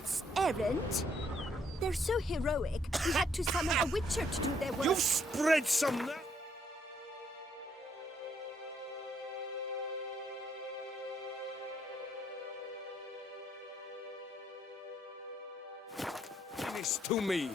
knight's errand? They're so heroic, we had to summon a witcher to do their work. You've spread some... This to me.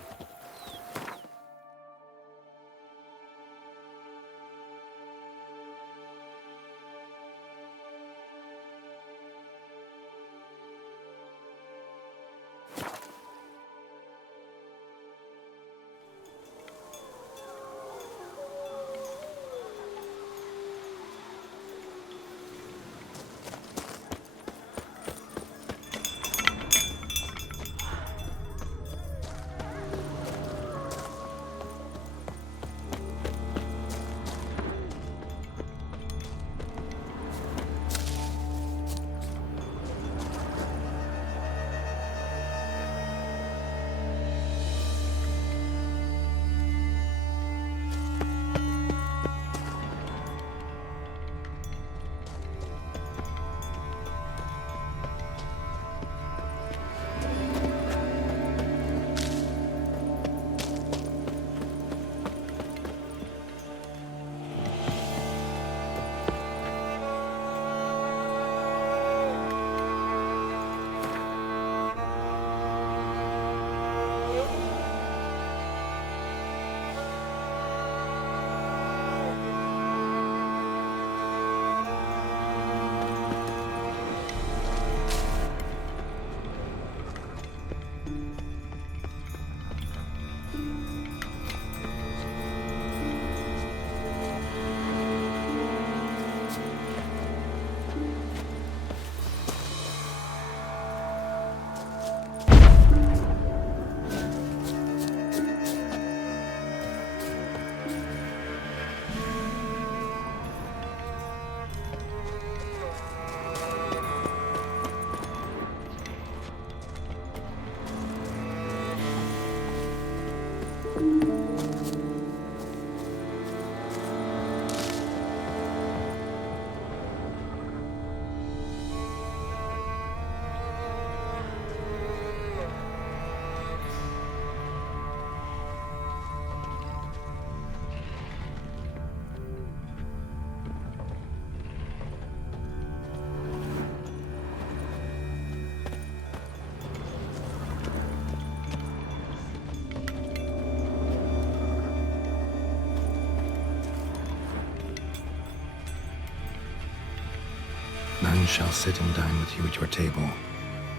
None shall sit and dine with you at your table.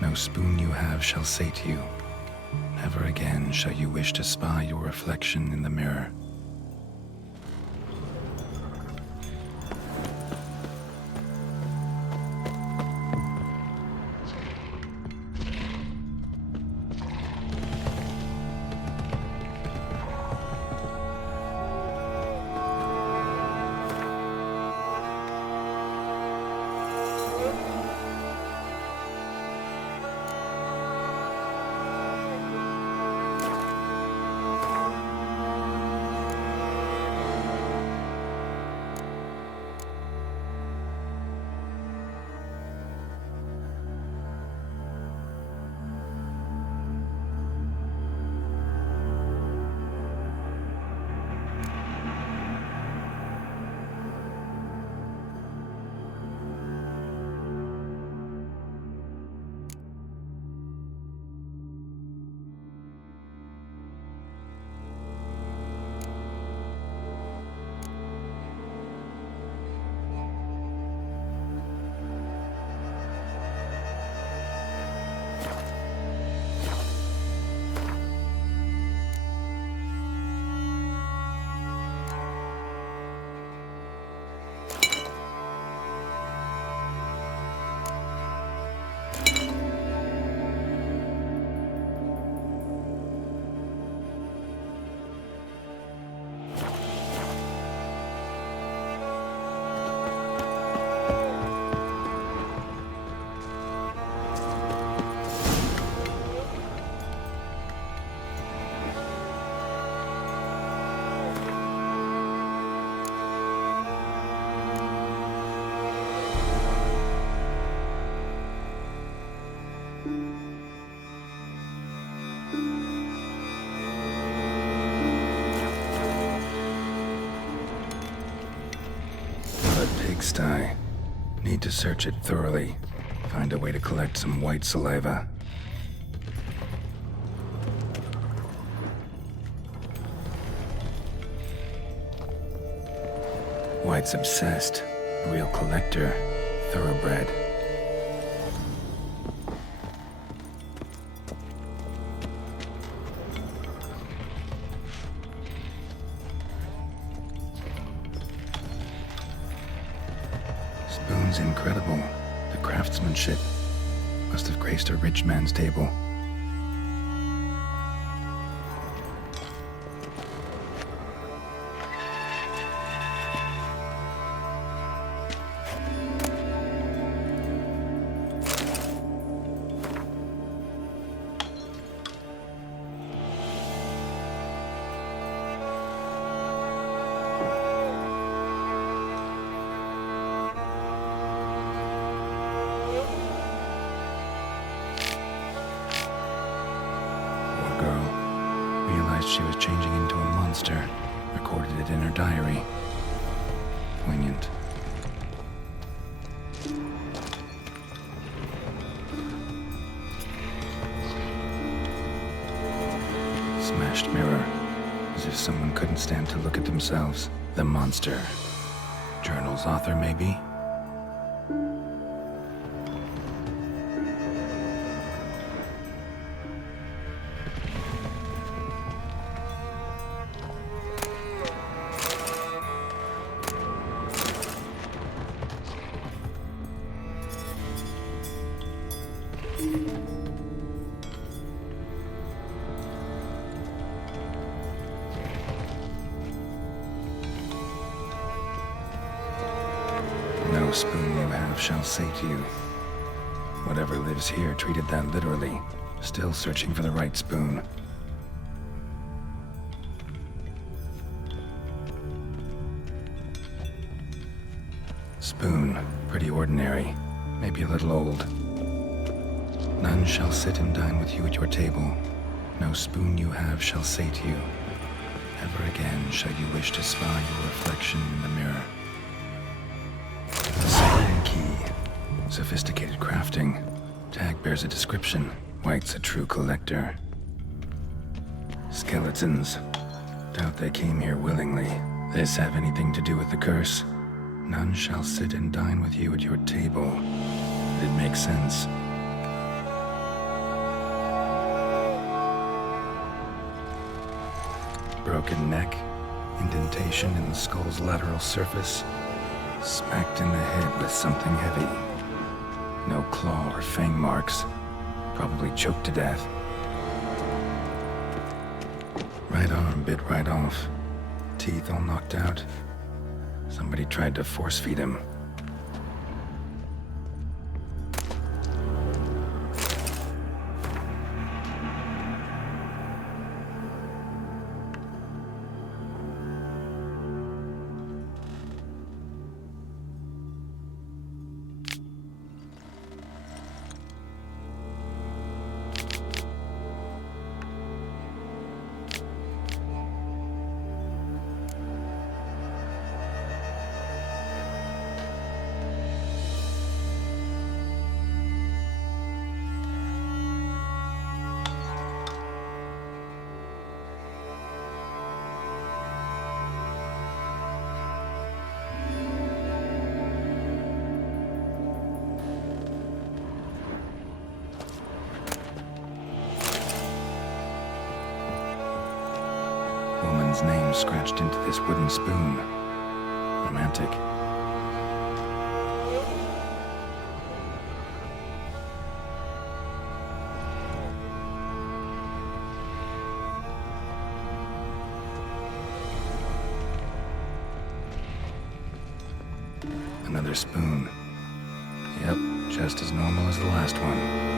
No spoon you have shall sate you. Never again shall you wish to spy your reflection in the mirror. pigsty. Need to search it thoroughly. Find a way to collect some white saliva. White's obsessed. A real collector. Thoroughbred. Spoon's incredible. The craftsmanship must have graced a rich man's table. She was changing into a monster, recorded it in her diary. Poignant. Smashed mirror, as if someone couldn't stand to look at themselves. The monster. Journal's author, maybe? No spoon you have shall sate you. Whatever lives here treated that literally. Still searching for the right spoon. Spoon, pretty ordinary. Maybe a little old. None shall sit and dine with you at your table. No spoon you have shall sate you. Never again shall you wish to spy your reflection in the mirror. The spoon key. Sophisticated crafting. Tag bears a description. White's a true collector. Skeletons. Doubt they came here willingly. This have anything to do with the curse? None shall sit and dine with you at your table. It makes sense. Broken neck, indentation in the skull's lateral surface, smacked in the head with something heavy. No claw or fang marks, probably choked to death. Right arm bit right off, teeth all knocked out. Somebody tried to force feed him. Woman's name scratched into this wooden spoon. Romantic. Another spoon. Yep, just as normal as the last one.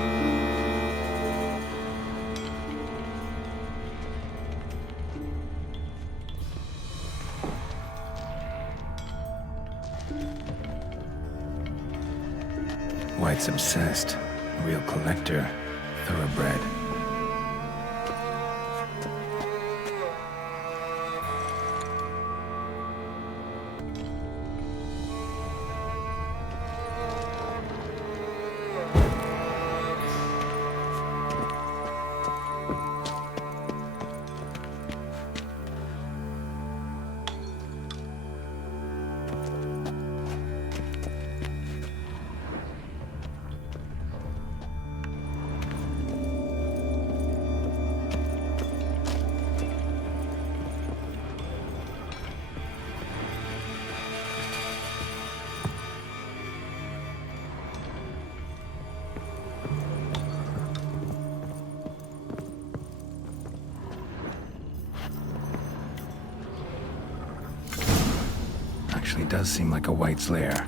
White's obsessed. A real collector. Thoroughbred. Actually does seem like a White's lair.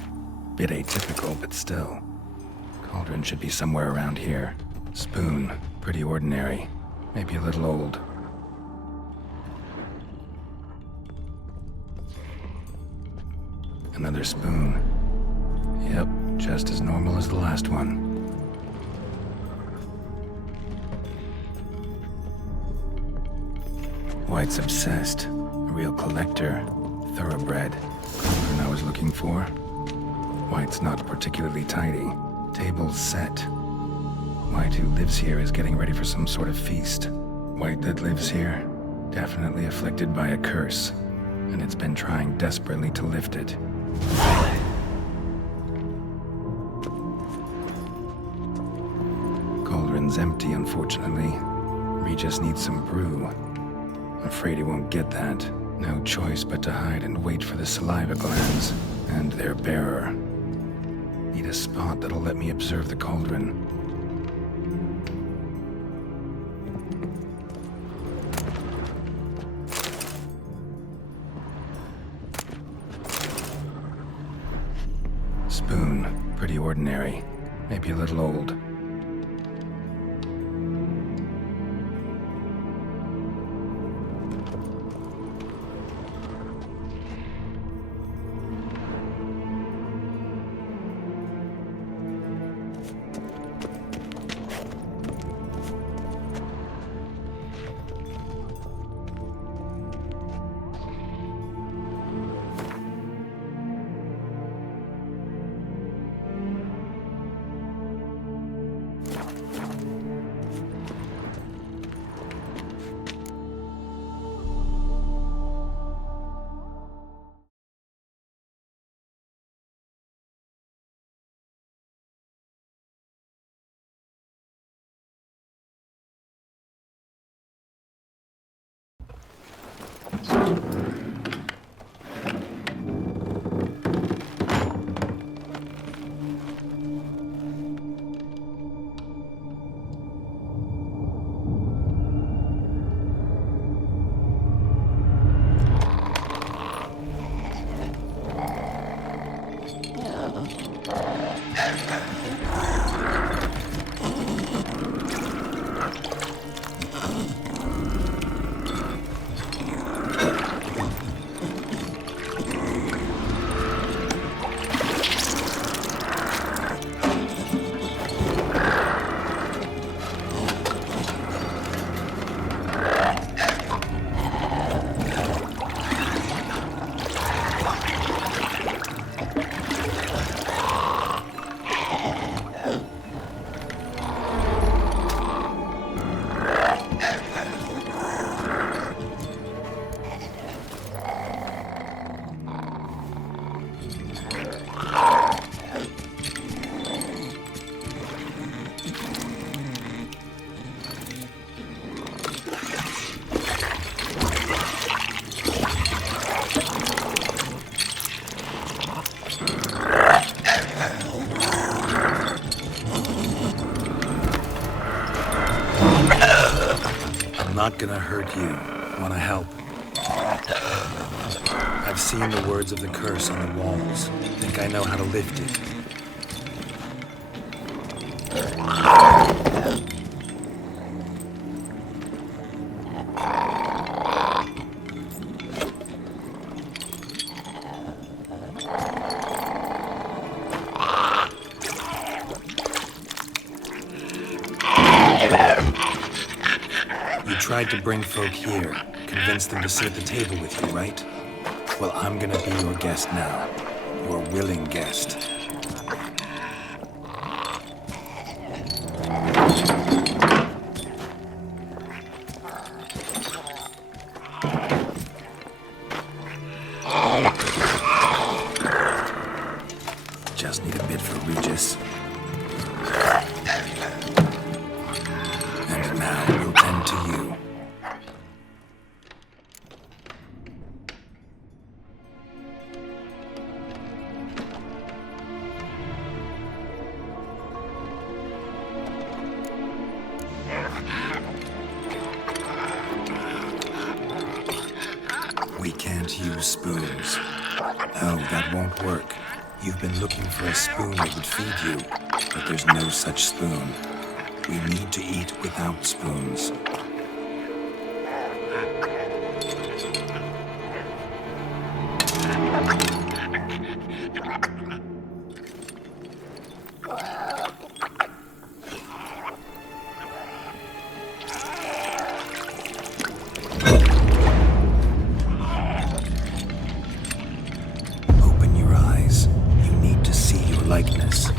Bit atypical, but still. Cauldron should be somewhere around here. Spoon, pretty ordinary. Maybe a little old. Another spoon. Yep, just as normal as the last one. White's obsessed. A real collector. Thoroughbred. Cauldron I was looking for. White's not particularly tidy. Table's set. White who lives here is getting ready for some sort of feast. White that lives here, definitely afflicted by a curse, and it's been trying desperately to lift it. Cauldron's empty, unfortunately. Regis needs some brew. Afraid he won't get that. No choice but to hide and wait for the saliva glands and their bearer. Need a spot that'll let me observe the cauldron. Spoon, pretty ordinary. Maybe a little old. Not gonna hurt you. Wanna help? I've seen the words of the curse on the walls. Think I know how to lift it. Tried to bring folk here, convince them to sit at the table with you, right? Well, I'm gonna be your guest now. Your willing guest. Just need a bit for Regis. And now we'll tend to you. We can't use spoons. No, that won't work. You've been looking for a spoon that would feed you, but there's no such spoon. We need to eat without spoons. Open your eyes. You need to see your likeness.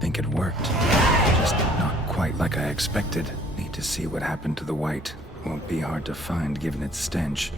Think it worked. Just not quite like I expected. Need to see what happened to the white. Won't be hard to find given its stench.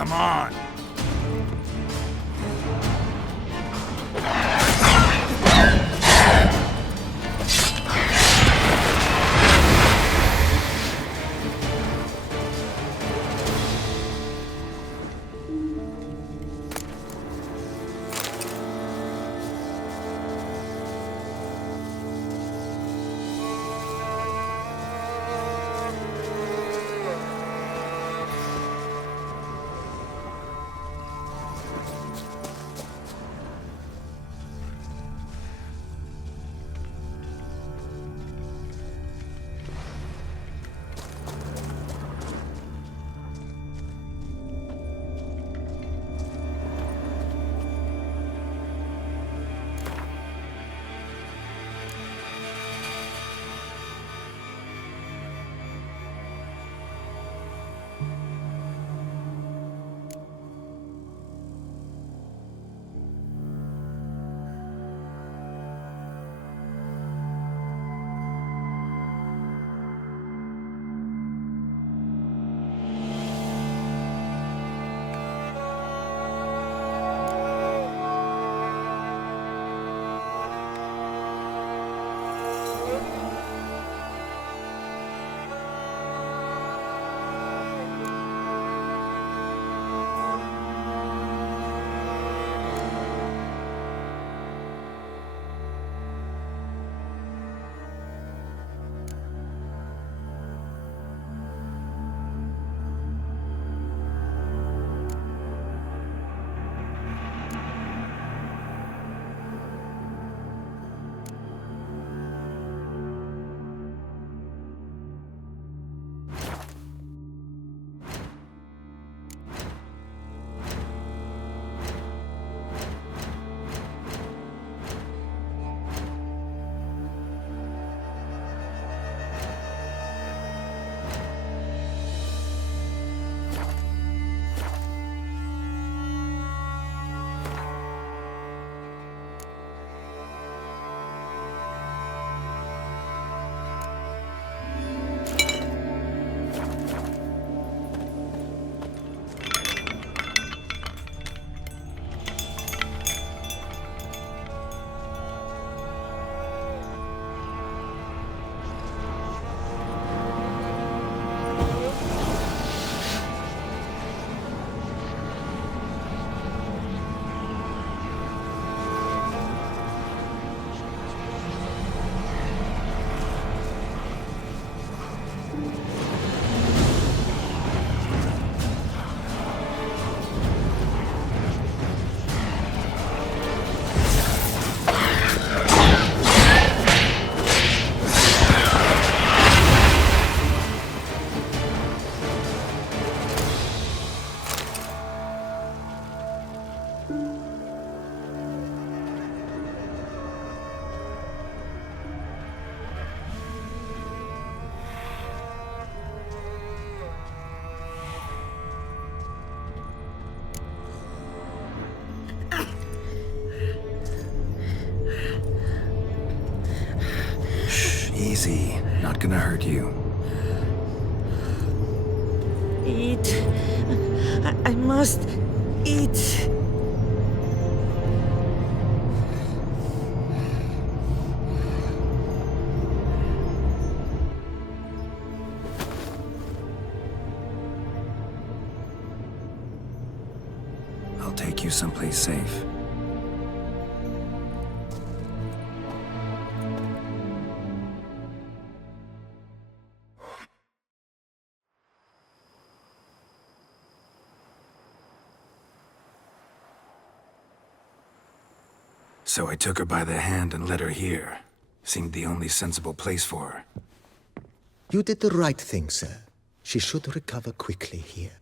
Come on! Easy. Not gonna hurt you. Eat. I must eat. I'll take you someplace safe. So I took her by the hand and led her here. Seemed the only sensible place for her. You did the right thing, sir. She should recover quickly here.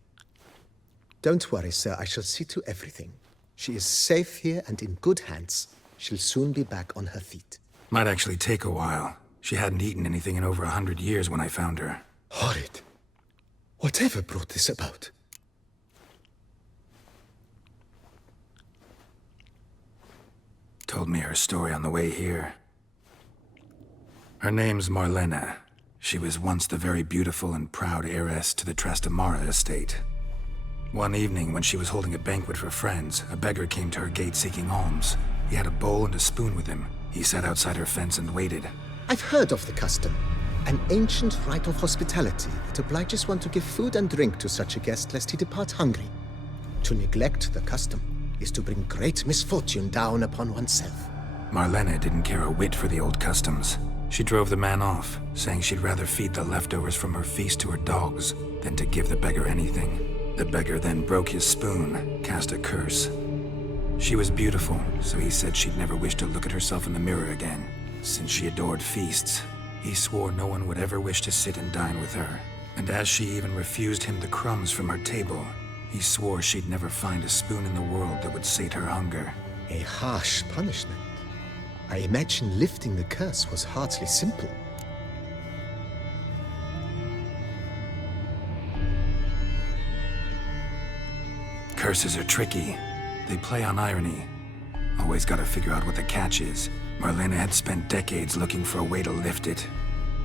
Don't worry, sir. I shall see to everything. She is safe here and in good hands. She'll soon be back on her feet. Might actually take a while. She hadn't eaten anything in over 100 years when I found her. Horrid. Whatever brought this about? Told me her story on the way here. Her name's Marlena. She was once the very beautiful and proud heiress to the Trastamara estate. One evening, when she was holding a banquet for friends, a beggar came to her gate seeking alms. He had a bowl and a spoon with him. He sat outside her fence and waited. I've heard of the custom. An ancient rite of hospitality that obliges one to give food and drink to such a guest lest he depart hungry. To neglect the custom is to bring great misfortune down upon oneself. Marlena didn't care a whit for the old customs. She drove the man off, saying she'd rather feed the leftovers from her feast to her dogs than to give the beggar anything. The beggar then broke his spoon, cast a curse. She was beautiful, so he said she'd never wish to look at herself in the mirror again. Since she adored feasts, he swore no one would ever wish to sit and dine with her. And as she even refused him the crumbs from her table, he swore she'd never find a spoon in the world that would sate her hunger. A harsh punishment. I imagine lifting the curse was hardly simple. Curses are tricky. They play on irony. Always gotta figure out what the catch is. Marlena had spent decades looking for a way to lift it.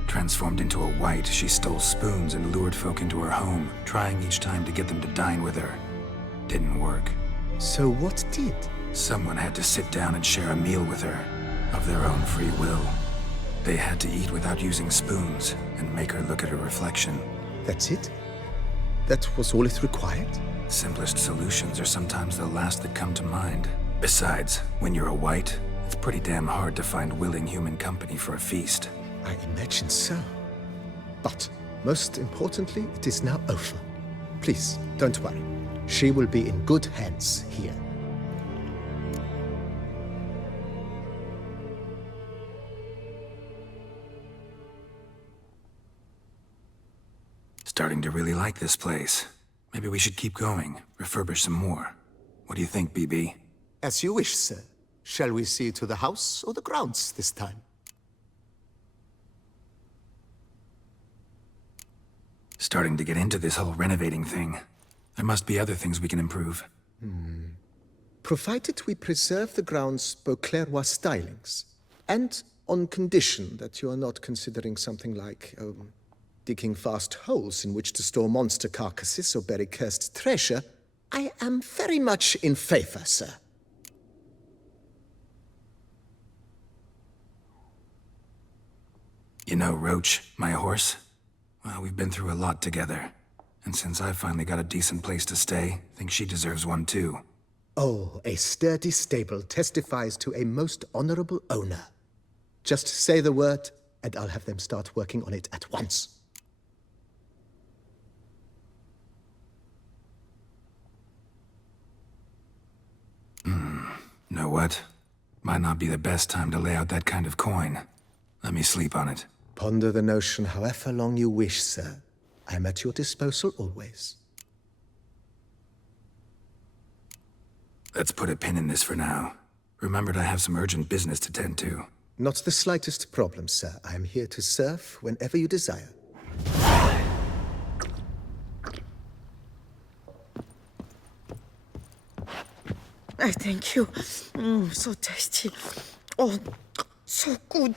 Transformed into a wight, she stole spoons and lured folk into her home, trying each time to get them to dine with her. Didn't work. So what did? Someone had to sit down and share a meal with her, of their own free will. They had to eat without using spoons, and make her look at her reflection. That's it? That was all it required? Simplest solutions are sometimes the last that come to mind. Besides, when you're a wight, it's pretty damn hard to find willing human company for a feast. I imagine so. But, most importantly, it is now over. Please, don't worry. She will be in good hands here. Starting to really like this place. Maybe we should keep going, refurbish some more. What do you think, BB? As you wish, sir. Shall we see to the house or the grounds this time? Starting to get into this whole renovating thing. There must be other things we can improve. Provided we preserve the grounds Beauclercois stylings, and on condition that you are not considering something like, digging vast holes in which to store monster carcasses or bury cursed treasure, I am very much in favor, sir. You know Roach, my horse? Well, we've been through a lot together. And since I finally got a decent place to stay, I think she deserves one too. Oh, a sturdy stable testifies to a most honorable owner. Just say the word, and I'll have them start working on it at once. Know what? Might not be the best time to lay out that kind of coin. Let me sleep on it. Ponder the notion however long you wish, sir. I am at your disposal always. Let's put a pin in this for now. Remembered I have some urgent business to tend to. Not the slightest problem, sir. I am here to serve whenever you desire. I thank you. So tasty. Oh, so good.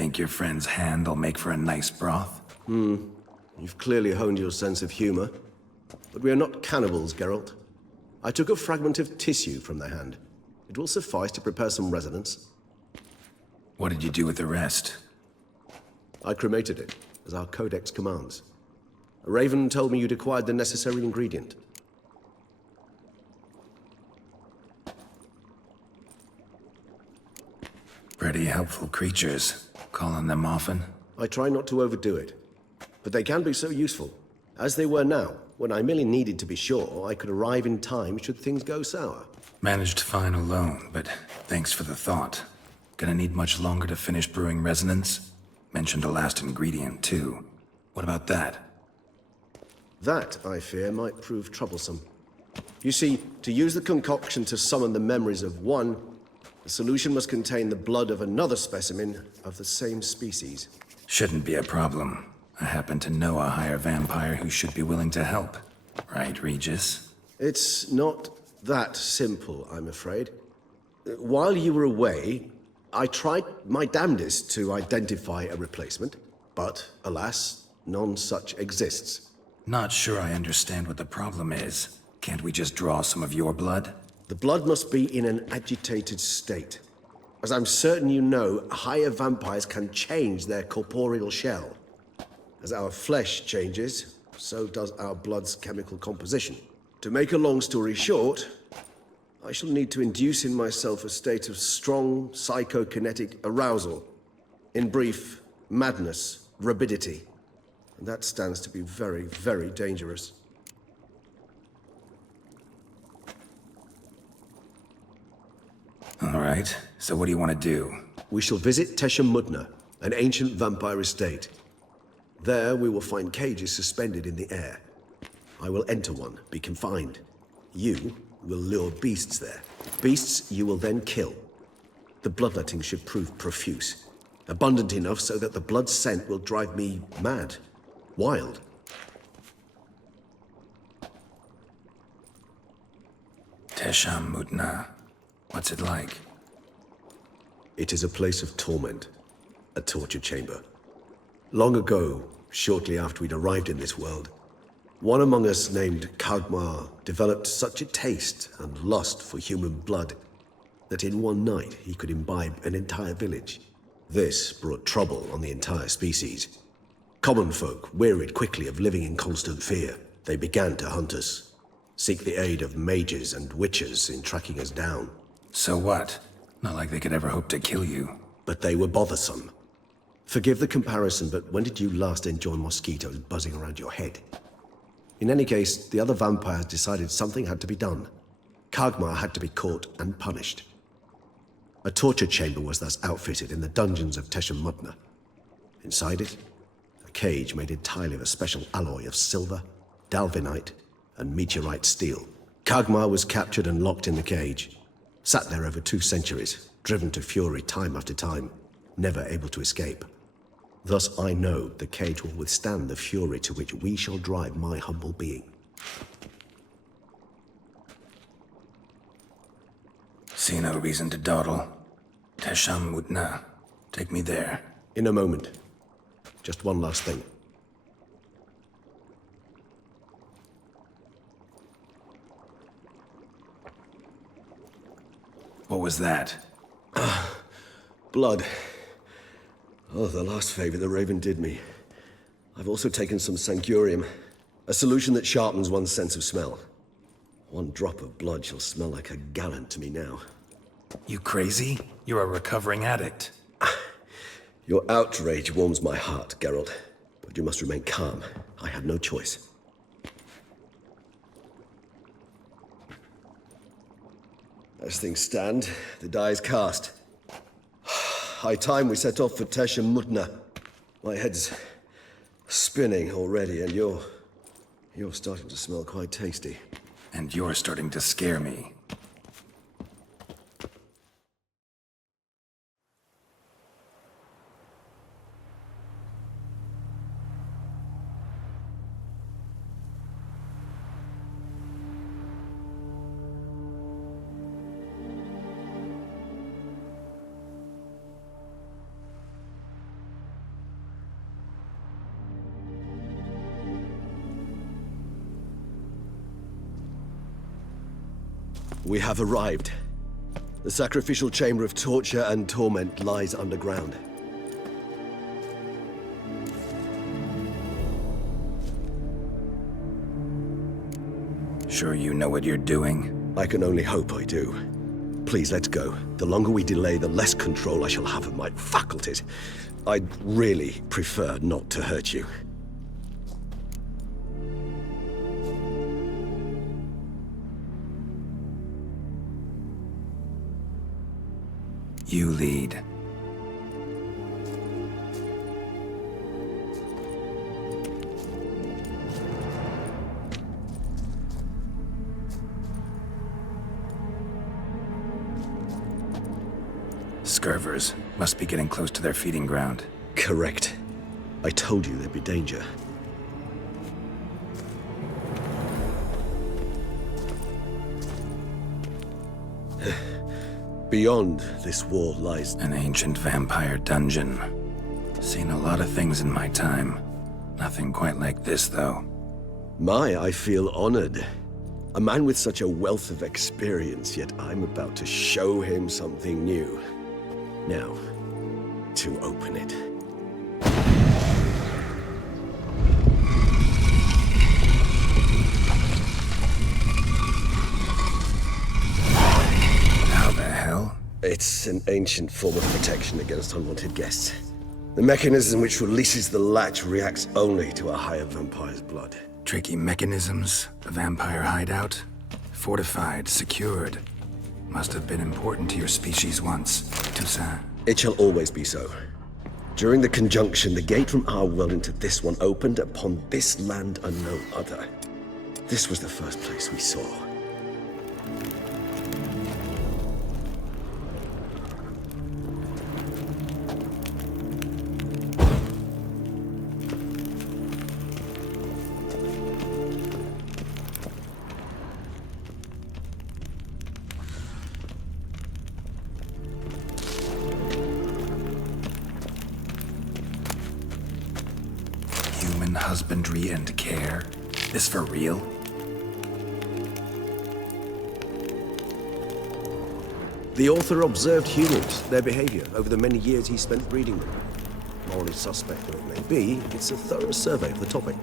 Think your friend's hand will make for a nice broth? You've clearly honed your sense of humor. But we are not cannibals, Geralt. I took a fragment of tissue from their hand. It will suffice to prepare some resonance. What did you do with the rest? I cremated it, as our codex commands. A raven told me you'd acquired the necessary ingredient. Pretty helpful creatures. Call on them often? I try not to overdo it. But they can be so useful, as they were now, when I merely needed to be sure I could arrive in time should things go sour. Managed fine alone, but thanks for the thought. Gonna need much longer to finish brewing resonance? Mentioned a last ingredient, too. What about that? That, I fear, might prove troublesome. You see, to use the concoction to summon the memories of one, the solution must contain the blood of another specimen of the same species. Shouldn't be a problem. I happen to know a higher vampire who should be willing to help. Right, Regis? It's not that simple, I'm afraid. While you were away, I tried my damnedest to identify a replacement, but alas, none such exists. Not sure I understand what the problem is. Can't we just draw some of your blood? The blood must be in an agitated state. As I'm certain you know, higher vampires can change their corporeal shell. As our flesh changes, so does our blood's chemical composition. To make a long story short, I shall need to induce in myself a state of strong psychokinetic arousal. In brief, madness, rabidity. And that stands to be very, very dangerous. All right, so what do you want to do? We shall visit Tesha Mudna, an ancient vampire estate. There we will find cages suspended in the air. I will enter one, be confined. You will lure beasts there. Beasts you will then kill. The bloodletting should prove profuse. Abundant enough so that the blood scent will drive me mad. Wild. Tesha Mudna. What's it like? It is a place of torment. A torture chamber. Long ago, shortly after we'd arrived in this world, one among us named Kagmar developed such a taste and lust for human blood that in one night he could imbibe an entire village. This brought trouble on the entire species. Common folk wearied quickly of living in constant fear. They began to hunt us, seek the aid of mages and witches in tracking us down. So what? Not like they could ever hope to kill you. But they were bothersome. Forgive the comparison, but when did you last enjoy mosquitoes buzzing around your head? In any case, the other vampires decided something had to be done. Kagmar had to be caught and punished. A torture chamber was thus outfitted in the dungeons of Tesha Mudna. Inside it, a cage made entirely of a special alloy of silver, dalvinite, and meteorite steel. Kagmar was captured and locked in the cage. Sat there over 2 centuries, driven to fury time after time, never able to escape. Thus I know the cage will withstand the fury to which we shall drive my humble being. See no reason to dawdle. Tesha Mudna. Take me there. In a moment. Just one last thing. What was that? Blood. Oh, the last favor the Raven did me. I've also taken some Sancurium, a solution that sharpens one's sense of smell. One drop of blood shall smell like a gallon to me now. You crazy? You're a recovering addict. Your outrage warms my heart, Geralt. But you must remain calm. I have no choice. As things stand, the die is cast. High time we set off for Tesha Mudna. My head's spinning already, and you're starting to smell quite tasty. And you're starting to scare me. We have arrived. The sacrificial chamber of torture and torment lies underground. Sure you know what you're doing? I can only hope I do. Please, let's go. The longer we delay, the less control I shall have of my faculties. I'd really prefer not to hurt you. You lead. Scurvers must be getting close to their feeding ground. Correct. I told you there'd be danger. Beyond this wall lies... An ancient vampire dungeon. Seen a lot of things in my time. Nothing quite like this, though. I feel honored. A man with such a wealth of experience, yet I'm about to show him something new. Now, to open it. How the hell? It's an ancient form of protection against unwanted guests. The mechanism which releases the latch reacts only to a higher vampire's blood. Tricky mechanisms, a vampire hideout. Fortified, secured. Must have been important to your species once, Toussaint. It shall always be so. During the conjunction, the gate from our world into this one opened upon this land and no other. This was the first place we saw. Human husbandry and care? This for real? The author observed humans, their behavior, over the many years he spent breeding them. Morally suspect though it may be, it's a thorough survey of the topic.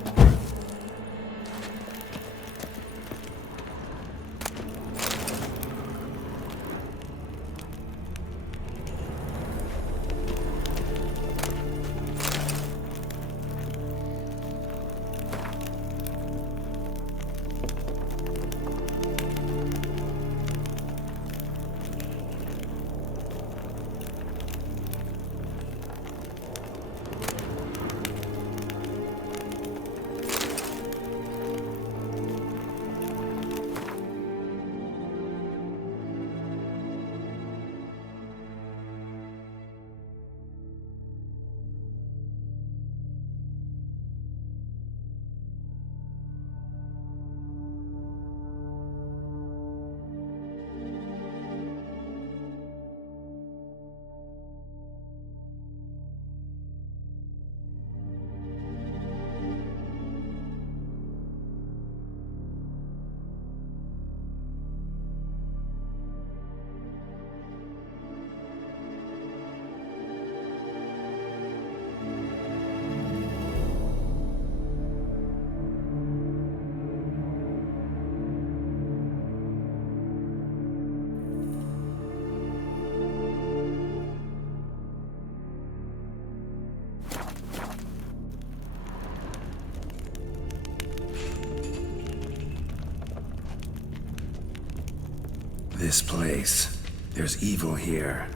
This place. There's evil here.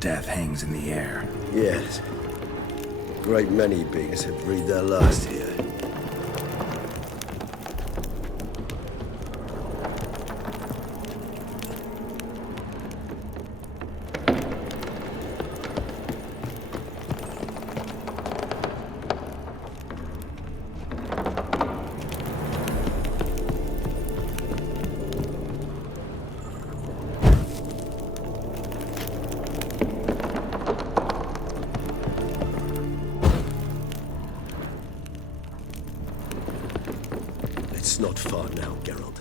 Death hangs in the air. Yes. A great many beings have breathed their last here. It's not far now, Geralt.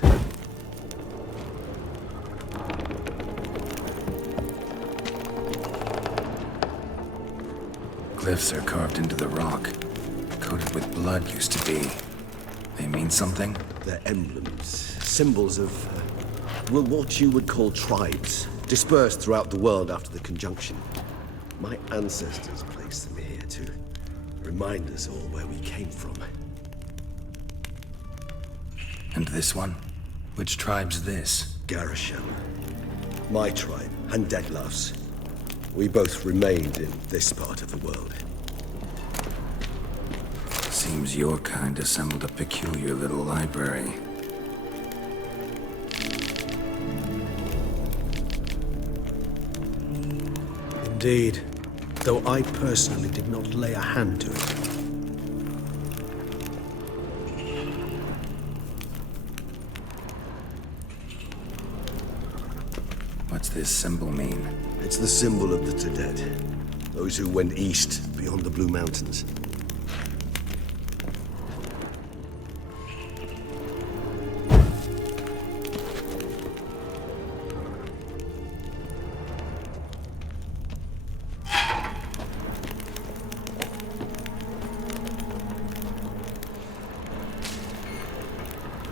glyphs are carved into the rock. Coated with blood used to be. They mean something? They're emblems, symbols of, well, what you would call tribes, dispersed throughout the world after the conjunction. My ancestors placed them here to remind us all where we came from. And this one? Which tribe's this? Garisham. My tribe, and Deadlove's. We both remained in this part of the world. Seems your kind assembled a peculiar little library. Indeed, though I personally did not lay a hand to it. What's this symbol mean? It's the symbol of the Tedet, those who went east beyond the Blue Mountains.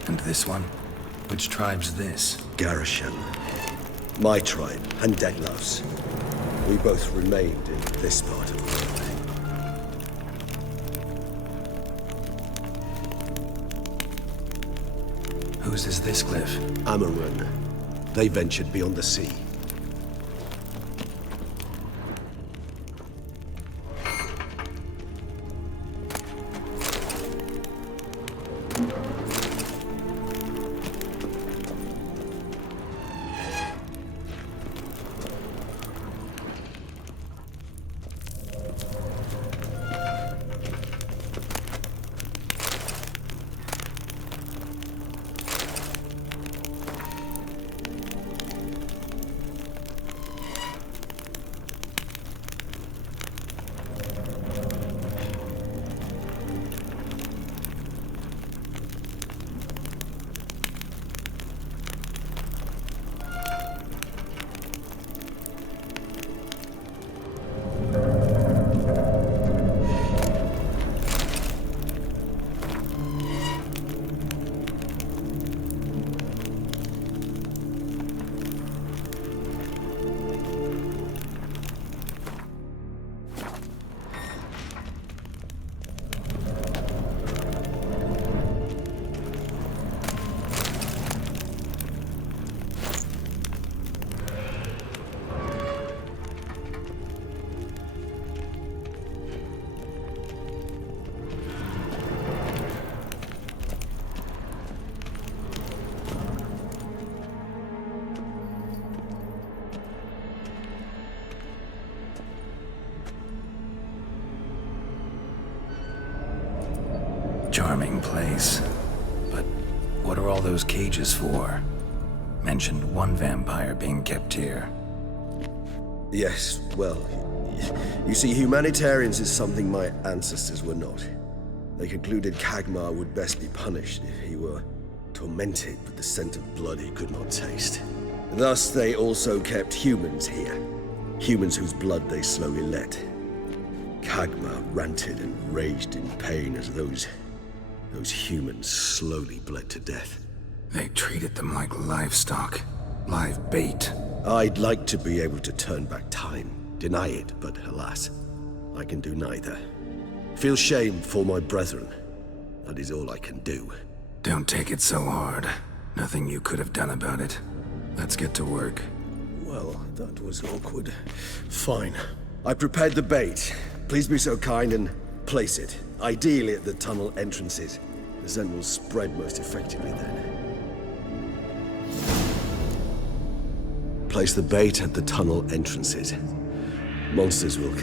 And this one? Which tribe's this? Garisham. My tribe, and Deadlove's. We both remained in this part of the world. Whose is this glyph? Amarun. They ventured beyond the sea. Charming place. But what are all those cages for? Mentioned one vampire being kept here. Yes, well, you see, humanitarians is something my ancestors were not. They concluded Kagmar would best be punished if he were tormented with the scent of blood he could not taste. Thus, they also kept humans here. Humans whose blood they slowly let. Kagmar ranted and raged in pain as those humans slowly bled to death. They treated them like livestock. Live bait. I'd like to be able to turn back time, deny it, but alas, I can do neither. Feel shame for my brethren. That is all I can do. Don't take it so hard. Nothing you could have done about it. Let's get to work. Well, that was awkward. Fine. I prepared the bait. Please be so kind and place it. Ideally at the tunnel entrances. The scent will spread most effectively then. Place the bait at the tunnel entrances. Monsters will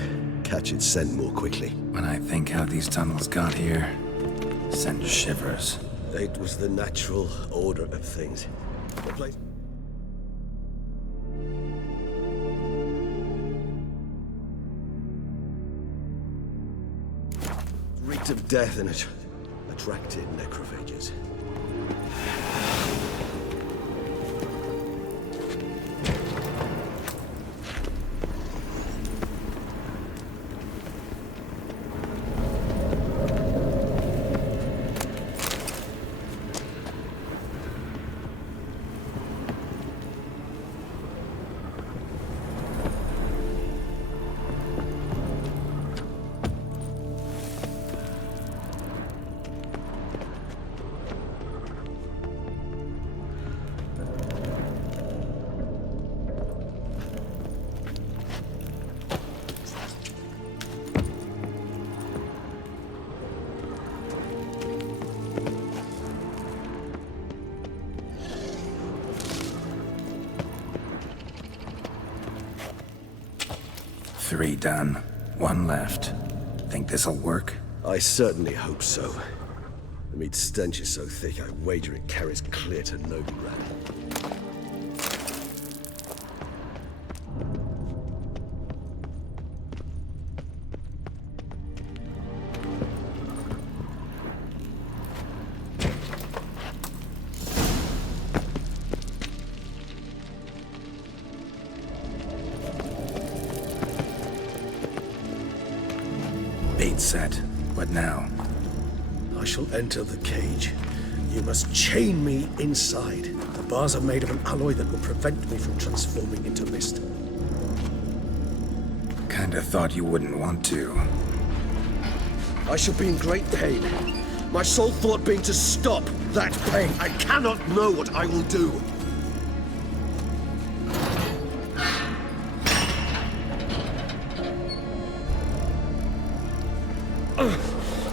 catch its scent more quickly. When I think how these tunnels got here, send shivers. It was the natural order of things. The place... reeked of death and it attracted necrophages. 3 done. 1 left. Think this'll work? I certainly hope so. The meat stench is so thick, I wager it carries clear to Novigrad. Bait set. What now? I shall enter the cage. You must chain me inside. The bars are made of an alloy that will prevent me from transforming into mist. Kinda thought you wouldn't want to. I shall be in great pain. My sole thought being to stop that pain. I cannot know what I will do.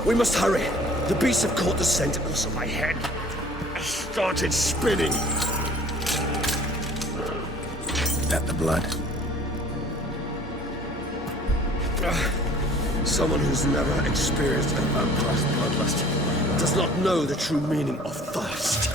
We must hurry. The beasts have caught the scent also my head. I started spinning. That the blood? Someone who's never experienced a vampire's bloodlust does not know the true meaning of thirst.